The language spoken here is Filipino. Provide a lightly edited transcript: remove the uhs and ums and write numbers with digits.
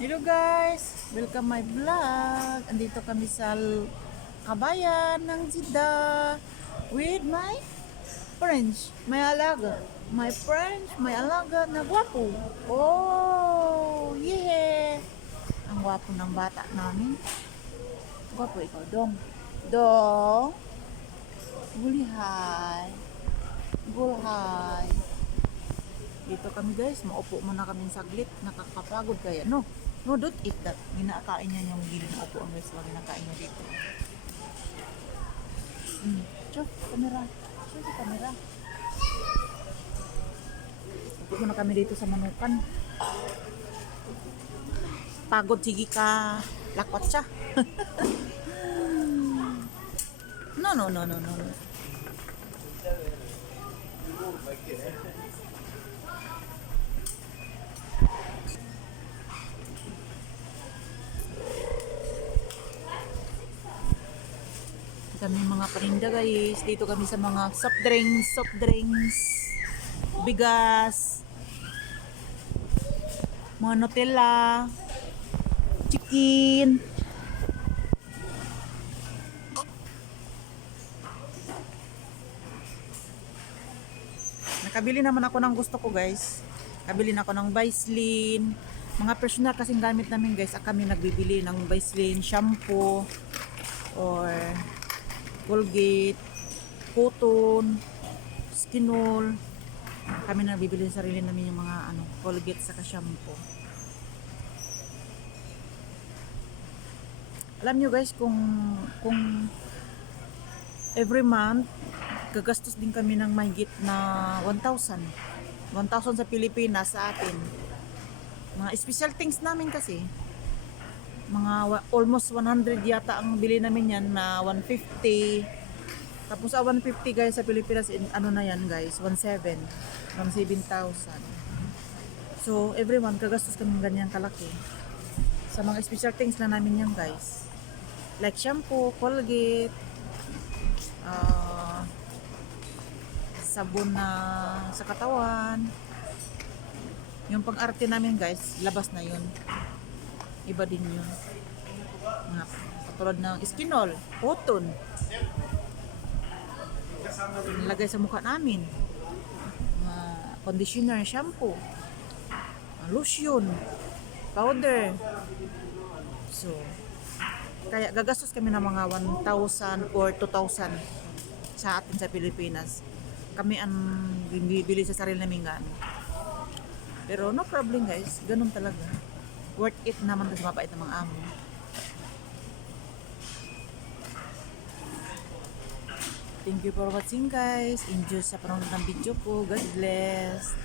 Hello guys! Welcome my vlog! Andito kami sa kabayan ng Jeddah with my friends, my alaga. My friends, my alaga na gwapo. Oh, yeah! Ang gwapo ng bata namin. Gwapo ikaw, Dong. Dong! Gulhay! Gulhay! Dito kami guys, maupo muna kami saglit. Nakakapagod kaya, no? No, don't eat that. Ginakain niya yung gilid na upuan guys. Wag ginakain niya dito. Chok, kamera. Chok, kamera. Upo muna kami dito sa manukan. Pagod, sige ka. Lakwat siya. No, no, no, no, no. Kami mga paninda guys. Dito kami sa mga soft drinks, bigas, mga Nutella, chicken. Nakabili naman ako ng gusto ko guys. Kabili na ako ng Vaseline. Mga personal kasing gamit namin guys. Kami nagbibili ng Vaseline, shampoo, or Colgate, Cotton, Skinol. Kami na bibili sa sarili namin yung mga Colgate saka shampoo. Alam nyo guys kung every month gagastos din kami ng mahigit na 1,000 sa Pilipinas sa atin. Mga special things namin kasi mga almost 100 yata ang bili namin yan na 150. Tapos 150 guys sa Pilipinas na yan guys 17,000. So every month gagastos kami ng ganyan kalaki sa mga special things na namin yan guys, like shampoo, Colgate, sabon na sa katawan. Yung pang-arte namin guys, labas na yun. Iba din yun. Nga, katulad ng Skinol, Cotton. Nilagay sa mukha namin. Conditioner, shampoo, lotion, powder. So, kaya gagastos kami ng mga 1,000 or 2,000 sa atin sa Pilipinas. Kami ang bibili sa sarili namin Pero no problem guys, ganun talaga. Worth it naman kasi mabait ng mga amo. Thank you for watching guys. Enjoy sa panonood ng video ko. God bless.